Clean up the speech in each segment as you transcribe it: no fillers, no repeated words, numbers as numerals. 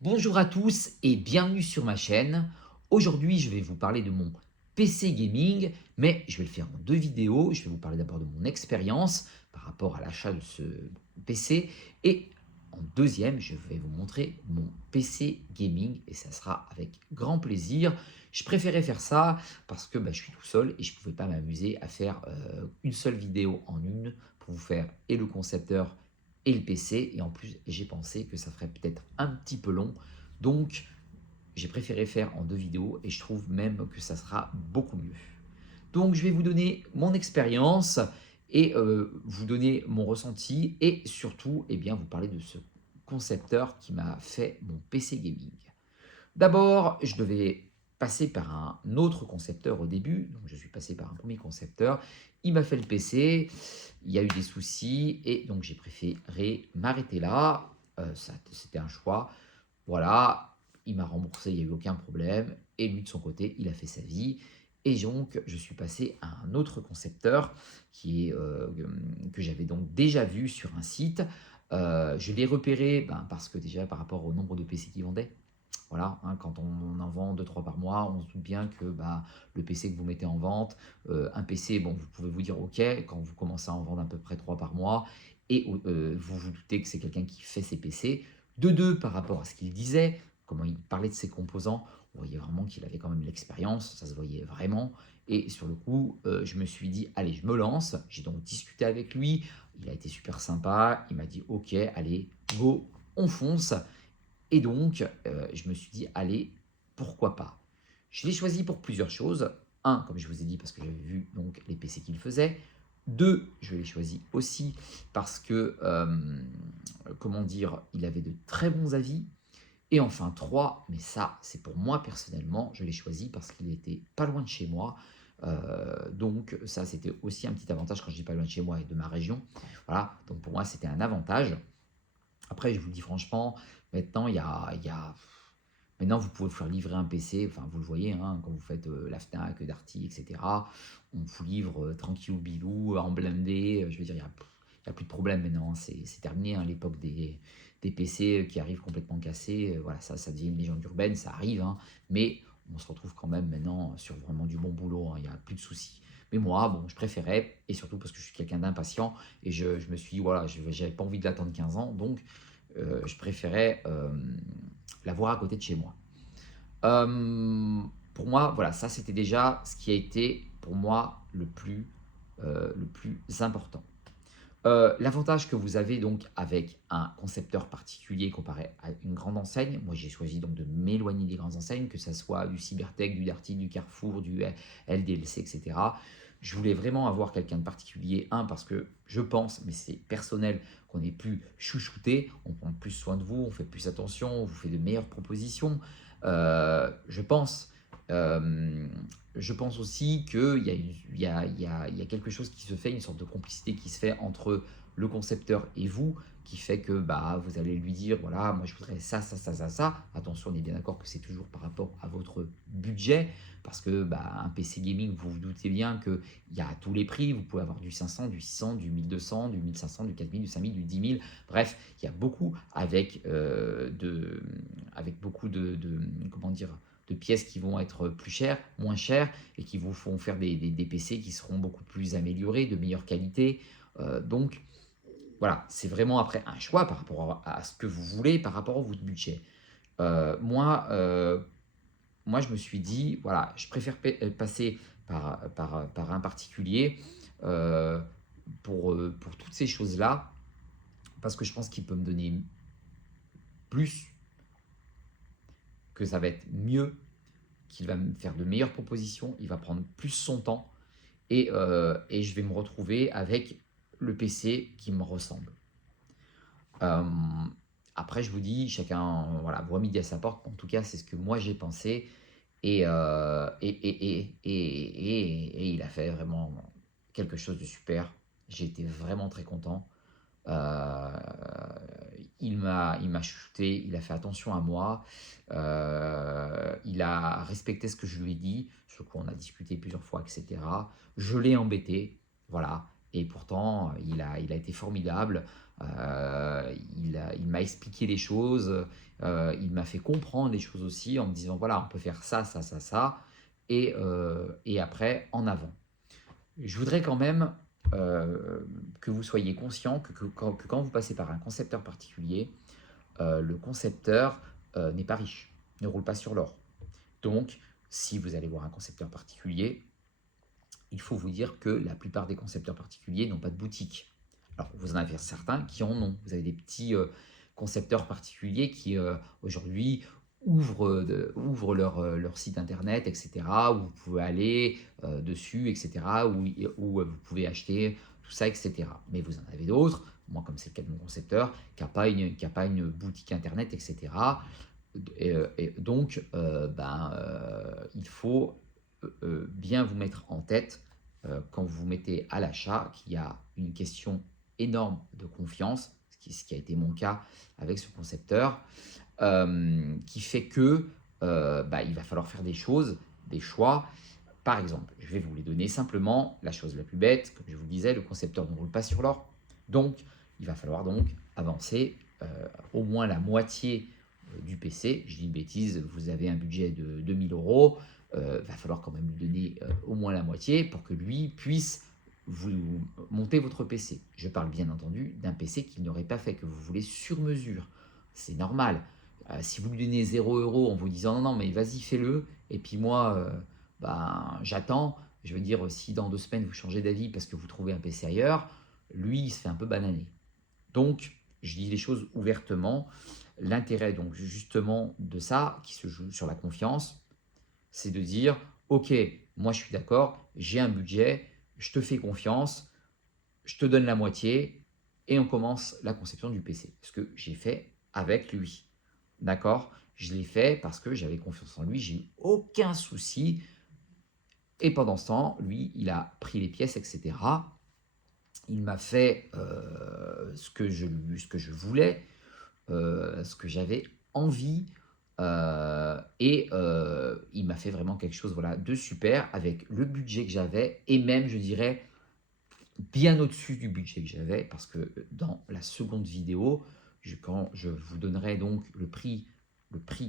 Bonjour à tous et bienvenue sur ma chaîne. Aujourd'hui, je vais vous parler de mon PC gaming, mais je vais le faire en deux vidéos. Je vais vous parler d'abord de mon expérience par rapport à l'achat de ce PC et en deuxième, je vais vous montrer mon PC gaming et ça sera avec grand plaisir. Je préférais faire ça parce que je suis tout seul et je ne pouvais pas m'amuser à faire une seule vidéo en une pour vous faire et le concepteur et le PC. Et en plus, j'ai pensé que ça ferait peut-être un petit peu long. Donc, j'ai préféré faire en deux vidéos et je trouve même que ça sera beaucoup mieux. Donc, je vais vous donner mon expérience et vous donner mon ressenti et surtout, vous parler de ce concepteur qui m'a fait mon PC gaming. D'abord, je devais passer par un autre concepteur au début. Donc, je suis passé par un premier concepteur. Il m'a fait le PC. Il y a eu des soucis et donc j'ai préféré m'arrêter là. C'était un choix. Voilà, il m'a remboursé, il n'y a eu aucun problème. Et lui, de son côté, il a fait sa vie. Et donc, je suis passé à un autre concepteur que j'avais donc déjà vu sur un site. Je l'ai repéré parce que déjà par rapport au nombre de PC qu'il vendait, voilà, hein, quand on en vend deux trois par mois, on se doute bien que le PC que vous mettez en vente, un PC, bon, vous pouvez vous dire OK, quand vous commencez à en vendre à peu près 3 par mois, et vous vous doutez que c'est quelqu'un qui fait ses PC. De deux, par rapport à ce qu'il disait, comment il parlait de ses composants, on voyait vraiment qu'il avait quand même l'expérience, ça se voyait vraiment. Et sur le coup, je me suis dit, allez, je me lance. J'ai donc discuté avec lui, il a été super sympa, il m'a dit, OK, allez, go, on fonce. Et donc, je me suis dit: «Allez, pourquoi pas?» Je l'ai choisi pour plusieurs choses. Un, comme je vous ai dit, parce que j'avais vu donc les PC qu'il faisait. Deux, je l'ai choisi aussi parce que, comment dire? Il avait de très bons avis. Et enfin 3, mais ça, c'est pour moi personnellement, je l'ai choisi parce qu'il était pas loin de chez moi. Donc ça, c'était aussi un petit avantage quand je dis pas loin de chez moi et de ma région. Voilà, donc pour moi, c'était un avantage. Après, je vous le dis franchement, maintenant, maintenant, vous pouvez faire livrer un PC, enfin, vous le voyez, hein, quand vous faites la Fnac, Darty, etc. On vous livre tranquillou bilou, en blindé. Je veux dire, il y a plus de problème maintenant, hein, c'est terminé, hein, l'époque des PC qui arrivent complètement cassés. Voilà, ça devient une légende urbaine, ça arrive, hein, mais on se retrouve quand même maintenant sur vraiment du bon boulot, hein, il n'y a plus de soucis. Mais moi, bon, je préférais, et surtout parce que je suis quelqu'un d'impatient, et je me suis dit, voilà, je n'avais pas envie de l'attendre 15 ans, donc je préférais l'avoir à côté de chez moi. Pour moi, voilà, ça c'était déjà ce qui a été pour moi le plus important. L'avantage que vous avez donc avec un concepteur particulier comparé à une grande enseigne, moi j'ai choisi donc de m'éloigner des grandes enseignes, que ça soit du Cybertech, du Darty, du Carrefour, du LDLC, etc. Je voulais vraiment avoir quelqu'un de particulier, un, parce que je pense, mais c'est personnel, qu'on est plus chouchouté, on prend plus soin de vous, on fait plus attention, on vous fait de meilleures propositions. Je pense. Euh, je pense aussi qu'il y a, il y a quelque chose qui se fait, une sorte de complicité qui se fait entre le concepteur et vous, qui fait que vous allez lui dire, voilà, moi je voudrais ça, ça, ça, ça, ça. Attention, on est bien d'accord que c'est toujours par rapport à votre budget, parce que un PC gaming, vous vous doutez bien qu'il y a tous les prix, vous pouvez avoir du 500, du 600, du 1200, du 1500, du 4000, du 5000, du 10 000, bref, il y a beaucoup avec beaucoup comment dire, de pièces qui vont être plus chères, moins chères, et qui vous font faire des PC qui seront beaucoup plus améliorés, de meilleure qualité. Donc voilà, c'est vraiment après un choix par rapport à ce que vous voulez, par rapport à votre budget. Euh, moi, euh, Moi, je me suis dit, voilà, je préfère passer par un particulier euh, pour toutes ces choses-là, parce que je pense qu'il peut me donner plus, que ça va être mieux, qu'il va me faire de meilleures propositions, il va prendre plus son temps, et je vais me retrouver avec le PC qui me ressemble. Euh, Après, je vous dis, chacun voilà, voit midi à sa porte. En tout cas, c'est ce que moi j'ai pensé. Et il a fait vraiment quelque chose de super. J'ai été vraiment très content. Euh, il m'a chouchouté, il a fait attention à moi, il a respecté ce que je lui ai dit, sur quoi on a discuté plusieurs fois, etc. Je l'ai embêté, voilà. Et pourtant, il a été formidable. Il m'a expliqué les choses, il m'a fait comprendre les choses aussi en me disant voilà, on peut faire ça, ça, ça, ça, et après en avant. Je voudrais quand même que vous soyez conscient que quand vous passez par un concepteur particulier, le concepteur n'est pas riche, ne roule pas sur l'or. Donc, si vous allez voir un concepteur particulier, il faut vous dire que la plupart des concepteurs particuliers n'ont pas de boutique. Alors, vous en avez certains qui en ont. Vous avez des petits concepteurs particuliers qui, aujourd'hui, ouvrent leur site internet, etc., où vous pouvez aller dessus, etc., où vous pouvez acheter tout ça, etc. Mais vous en avez d'autres, moi comme c'est le cas de mon concepteur, qui a pas une boutique internet, etc. Et donc, il faut bien vous mettre en tête, quand vous vous mettez à l'achat, qu'il y a une question énorme de confiance, ce qui a été mon cas avec ce concepteur, qui fait que il va falloir faire des choses, des choix. Par exemple, je vais vous les donner simplement. La chose la plus bête, comme je vous le disais, le concepteur ne roule pas sur l'or. Donc, il va falloir donc avancer au moins la moitié du PC. Je dis une bêtise, vous avez un budget de 2000 euros, va falloir quand même lui donner au moins la moitié pour que lui puisse vous monter votre PC. Je parle bien entendu d'un PC qu'il n'aurait pas fait, que vous voulez sur mesure. C'est normal. Si vous lui donnez 0 euros en vous disant non, non, mais vas-y, fais-le, et puis moi, j'attends. Je veux dire, si dans 2 semaines vous changez d'avis parce que vous trouvez un PC ailleurs, lui, il se fait un peu bananer. Donc, je dis les choses ouvertement. L'intérêt, donc, justement, de ça, qui se joue sur la confiance, c'est de dire, ok, moi je suis d'accord, j'ai un budget, je te fais confiance, je te donne la moitié, et on commence la conception du PC. Ce que j'ai fait avec lui. D'accord? Je l'ai fait parce que j'avais confiance en lui, j'ai eu aucun souci. Et pendant ce temps, lui, il a pris les pièces, etc. Il m'a fait ce que je voulais, ce que j'avais envie, et il m'a fait vraiment quelque chose, voilà, de super avec le budget que j'avais, et même, je dirais, bien au-dessus du budget que j'avais, parce que dans la seconde vidéo, quand je vous donnerai donc le prix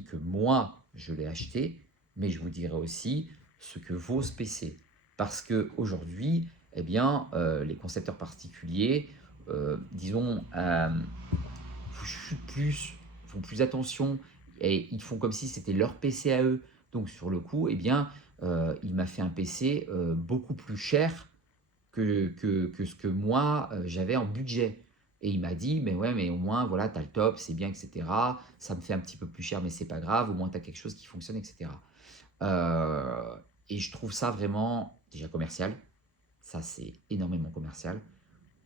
que moi je l'ai acheté, mais je vous dirai aussi ce que vaut ce PC. Parce que aujourd'hui, eh bien, les concepteurs particuliers, disons, vous chutent plus, font plus attention, et ils font comme si c'était leur PC à eux. Donc sur le coup, eh bien, il m'a fait un PC beaucoup plus cher que ce que moi, j'avais en budget. Et il m'a dit, mais ouais, mais au moins, voilà, tu as le top, c'est bien, etc. Ça me fait un petit peu plus cher, mais c'est pas grave, au moins tu as quelque chose qui fonctionne, etc. Euh, et je trouve ça vraiment déjà commercial. Ça, c'est énormément commercial.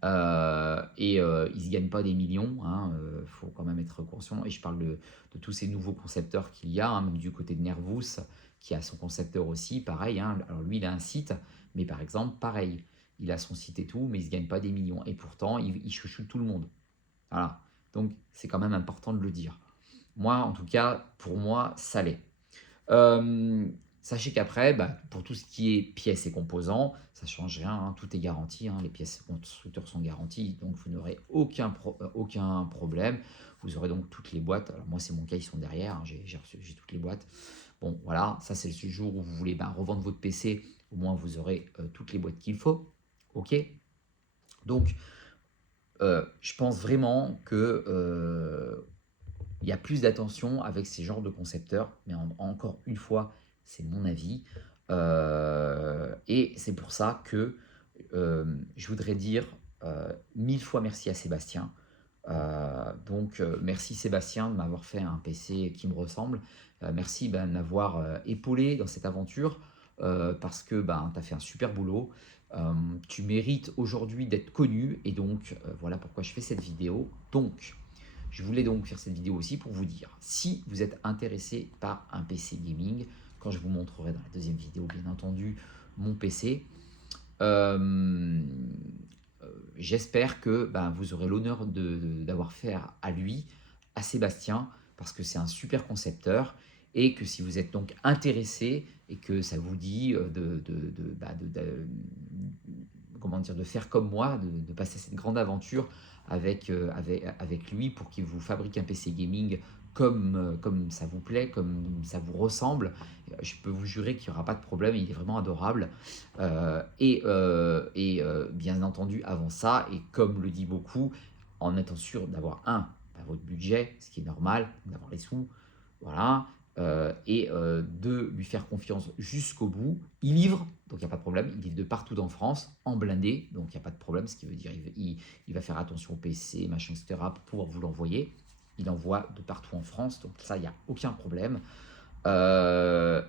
Ils ne gagnent pas des millions, hein, faut quand même être conscient. Et je parle de tous ces nouveaux concepteurs qu'il y a, hein, même du côté de Nervous, qui a son concepteur aussi, pareil, hein. Alors lui, il a un site, mais par exemple, pareil, il a son site et tout, mais il ne gagne pas des millions. Et pourtant, il chouchoute tout le monde. Voilà. Donc, c'est quand même important de le dire. Moi, en tout cas, pour moi, ça l'est. Euh, Sachez qu'après, pour tout ce qui est pièces et composants, ça ne change rien, hein, tout est garanti, hein, les pièces constructeurs sont garanties, donc vous n'aurez aucun problème. Vous aurez donc toutes les boîtes. Alors moi, c'est mon cas, ils sont derrière, hein, j'ai toutes les boîtes. Bon, voilà, ça c'est le jour où vous voulez revendre votre PC, au moins vous aurez toutes les boîtes qu'il faut. Ok. Donc, je pense vraiment que il y a plus d'attention avec ces genres de concepteurs, mais encore une fois, c'est mon avis. Et c'est pour ça que je voudrais dire 1000 fois merci à Sébastien. Merci Sébastien de m'avoir fait un PC qui me ressemble. Merci de m'avoir épaulé dans cette aventure, parce que tu as fait un super boulot. Tu mérites aujourd'hui d'être connu, et donc voilà pourquoi je fais cette vidéo. Donc, je voulais donc faire cette vidéo aussi pour vous dire, si vous êtes intéressé par un PC gaming, quand je vous montrerai dans la deuxième vidéo, bien entendu, mon PC, euh, j'espère que vous aurez l'honneur d'avoir affaire à lui, à Sébastien, parce que c'est un super concepteur, et que si vous êtes donc intéressé et que ça vous dit comment dire, de faire comme moi, de passer cette grande aventure avec lui pour qu'il vous fabrique un PC gaming comme ça vous plaît, comme ça vous ressemble. Je peux vous jurer qu'il n'y aura pas de problème, il est vraiment adorable. Bien entendu, avant ça, et comme le dit beaucoup, en étant sûr d'avoir votre budget, ce qui est normal, d'avoir les sous, voilà, de lui faire confiance jusqu'au bout. Il livre, donc il n'y a pas de problème, il livre de partout en France, en blindé, donc il n'y a pas de problème, ce qui veut dire il va faire attention au PC, machin, etc., pour pouvoir vous l'envoyer. Il envoie de partout en France, donc ça, il n'y a aucun problème.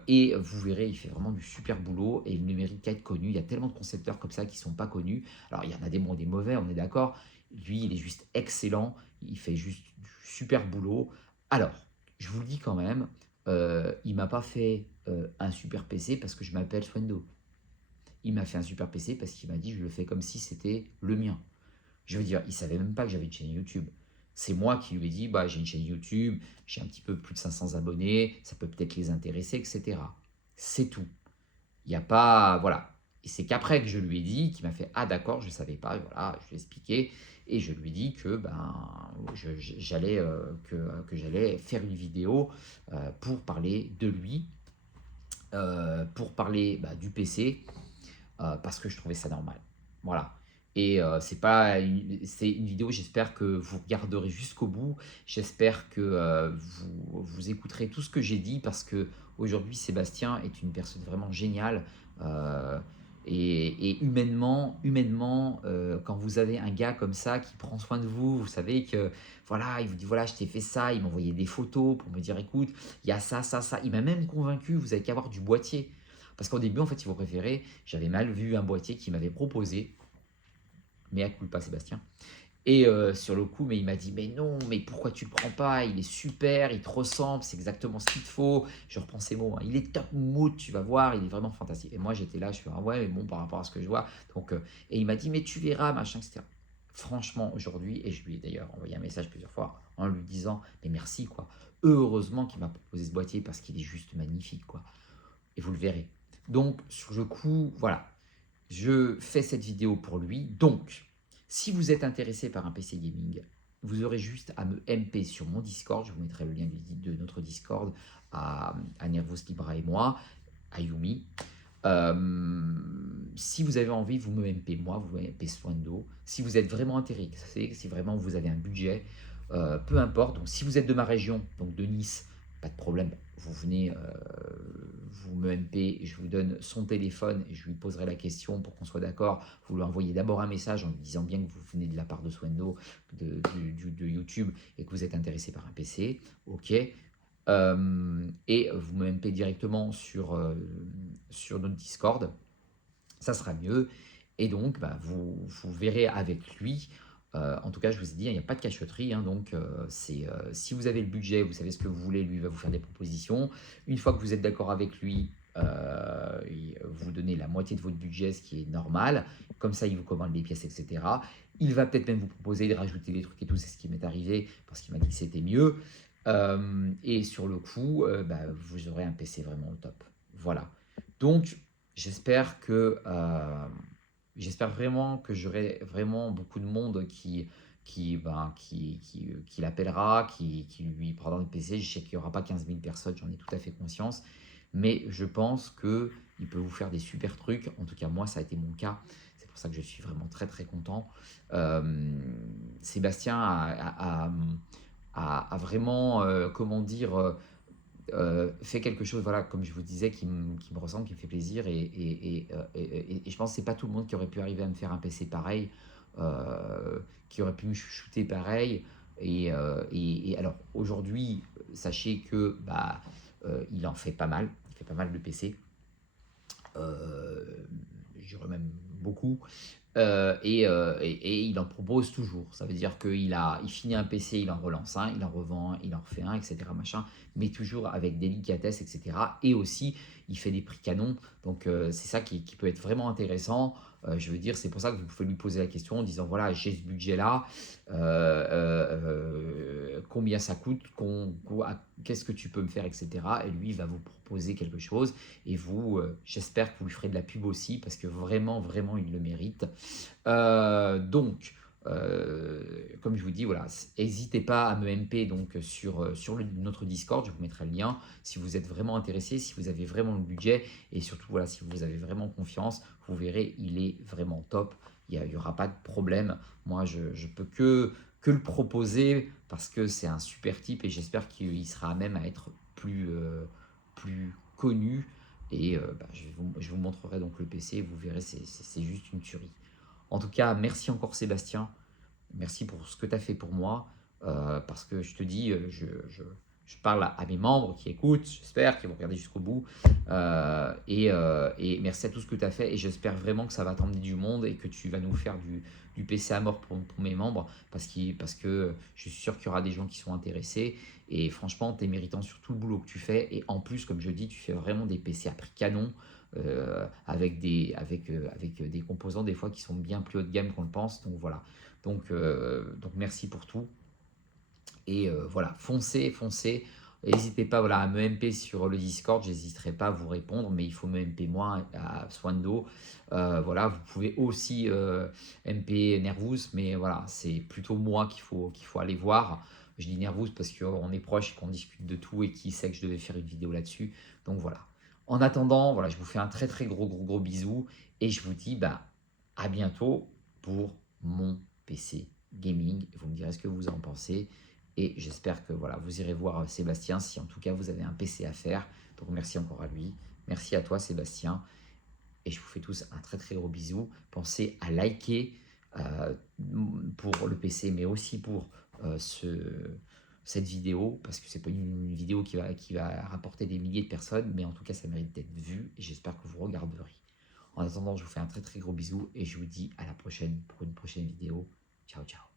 Et vous verrez, il fait vraiment du super boulot et il ne mérite qu'à être connu. Il y a tellement de concepteurs comme ça qui ne sont pas connus. Alors, il y en a des bons et des mauvais, on est d'accord. Lui, il est juste excellent. Il fait juste du super boulot. Alors, je vous le dis quand même, il m'a pas fait un super PC parce que je m'appelle Swendo. Il m'a fait un super PC parce qu'il m'a dit je le fais comme si c'était le mien. Je veux dire, il savait même pas que j'avais une chaîne YouTube. C'est moi qui lui ai dit, bah, j'ai une chaîne YouTube, j'ai un petit peu plus de 500 abonnés, ça peut peut-être les intéresser, etc. C'est tout. Il n'y a pas, voilà. Et c'est qu'après que je lui ai dit, qu'il m'a fait, ah d'accord, je ne savais pas, voilà, je lui ai expliqué, et je lui ai dit que que j'allais faire une vidéo pour parler de lui, pour parler du PC, parce que je trouvais ça normal. Voilà. Et c'est une vidéo, j'espère que vous regarderez jusqu'au bout. J'espère que vous écouterez tout ce que j'ai dit parce que aujourd'hui, Sébastien est une personne vraiment géniale. euh, et humainement, quand vous avez un gars comme ça qui prend soin de vous, vous savez que voilà, il vous dit voilà, je t'ai fait ça, il m'a envoyé des photos pour me dire écoute, il y a ça, ça, ça. Il m'a même convaincu, vous avez qu'à avoir du boîtier. Parce qu'au début, en fait, si vous préférez, j'avais mal vu un boîtier qu'il m'avait proposé, mais à culpa Sébastien. Et sur le coup, mais il m'a dit, mais non, mais pourquoi tu le prends pas? Il est super, il te ressemble, c'est exactement ce qu'il te faut. Je reprends ces mots, hein. Il est top mood, tu vas voir, il est vraiment fantastique. Et moi, j'étais là, je fais, ah ouais, mais bon, par rapport à ce que je vois. Donc, et il m'a dit, mais tu verras, machin, etc. Franchement, aujourd'hui, et je lui ai d'ailleurs envoyé un message plusieurs fois en lui disant, mais merci, quoi. Heureusement qu'il m'a proposé ce boîtier parce qu'il est juste magnifique, quoi. Et vous le verrez. Donc, sur le coup, voilà, je fais cette vidéo pour lui. Donc, si vous êtes intéressé par un PC gaming, vous aurez juste à me MP sur mon Discord. Je vous mettrai le lien de notre Discord à Nervos Libra et moi, à Yumi. Si vous avez envie, vous me MP moi, vous me MP Swando. Si vous êtes vraiment intéressé, si vraiment vous avez un budget, peu importe. Donc, si vous êtes de ma région, donc de Nice, pas de problème. Vous venez, vous me MP, je vous donne son téléphone et je lui poserai la question pour qu'on soit d'accord. Vous lui envoyez d'abord un message en lui disant bien que vous venez de la part de Swendo, de YouTube, et que vous êtes intéressé par un PC. Ok. Et vous me MP directement sur notre Discord, ça sera mieux. Et donc, vous verrez avec lui. En tout cas, je vous ai dit, il n'y a pas de cachotterie. Donc, si vous avez le budget, vous savez ce que vous voulez, lui va vous faire des propositions. Une fois que vous êtes d'accord avec lui, vous donnez la moitié de votre budget, ce qui est normal. Comme ça, il vous commande les pièces, etc. Il va peut-être même vous proposer de rajouter des trucs et tout. C'est ce qui m'est arrivé parce qu'il m'a dit que c'était mieux. Et sur le coup, vous aurez un PC vraiment au top. Voilà. Donc, j'espère vraiment que j'aurai vraiment beaucoup de monde qui l'appellera, qui lui prendra le PC. Je sais qu'il n'y aura pas 15 000 personnes, j'en ai tout à fait conscience. Mais je pense qu'il peut vous faire des super trucs. En tout cas, moi, ça a été mon cas. C'est pour ça que je suis vraiment très, très content. Sébastien a vraiment, comment dire, fait quelque chose, voilà, comme je vous disais, qui me ressemble, qui me fait plaisir. Et je pense que c'est pas tout le monde qui aurait pu arriver à me faire un PC pareil, qui aurait pu me shooter pareil. Et alors, aujourd'hui, sachez que il en fait pas mal. Il fait pas mal de PC. Je dirais même beaucoup. Et il en propose toujours. Ça veut dire il finit un PC, il en relance un, il en revend un, il en refait un, etc. Machin, mais toujours avec délicatesse, etc. Et aussi, il fait des prix canons. Donc, c'est ça qui peut être vraiment intéressant. Je veux dire, c'est pour ça que vous pouvez lui poser la question en disant, voilà, j'ai ce budget-là, combien ça coûte, qu'est-ce que tu peux me faire, etc. Et lui, il va vous proposer quelque chose. Et vous, j'espère que vous lui ferez de la pub aussi, parce que vraiment, vraiment, il le mérite. Donc, comme je vous dis, voilà, n'hésitez pas à me MP donc, sur notre Discord, je vous mettrai le lien. Si vous êtes vraiment intéressé, si vous avez vraiment le budget, et surtout, voilà, si vous avez vraiment confiance, vous verrez, il est vraiment top. Il n'y aura pas de problème. Moi, je peux que le proposer parce que c'est un super type et j'espère qu'il sera à même à être plus connu. Et je vous montrerai donc le PC, vous verrez, c'est juste une tuerie. En tout cas, merci encore Sébastien. Merci pour ce que tu as fait pour moi. Parce que je te dis, je parle à mes membres qui écoutent, j'espère, qui vont regarder jusqu'au bout. Et merci à tout ce que tu as fait. Et j'espère vraiment que ça va t'emmener du monde et que tu vas nous faire du PC à mort pour mes membres. Parce que je suis sûr qu'il y aura des gens qui sont intéressés. Et franchement, tu es méritant sur tout le boulot que tu fais. Et en plus, comme je dis, tu fais vraiment des PC à prix canon. Avec des composants des fois qui sont bien plus haut de gamme qu'on le pense. Donc voilà. Donc merci pour tout. Et voilà, foncez, foncez. N'hésitez pas voilà, à me MP sur le Discord, j'hésiterai pas à vous répondre, mais il faut me MP moi à Swando. Voilà, vous pouvez aussi MP Nervous, mais voilà, c'est plutôt moi qu'il faut aller voir. Je dis Nervous parce qu'on est proche, qu'on discute de tout et qui sait que je devais faire une vidéo là-dessus. Donc voilà. En attendant, voilà, je vous fais un très très gros bisou et je vous dis à bientôt pour mon PC gaming. Vous me direz ce que vous en pensez. Et j'espère que voilà, vous irez voir Sébastien si en tout cas vous avez un PC à faire. Donc merci encore à lui. Merci à toi Sébastien. Et je vous fais tous un très très gros bisou. Pensez à liker pour le PC, mais aussi pour cette vidéo, parce que c'est pas une vidéo qui va rapporter des milliers de personnes, mais en tout cas ça mérite d'être vu et j'espère que vous regarderez. En attendant, je vous fais un très très gros bisou et je vous dis à la prochaine pour une prochaine vidéo. Ciao ciao.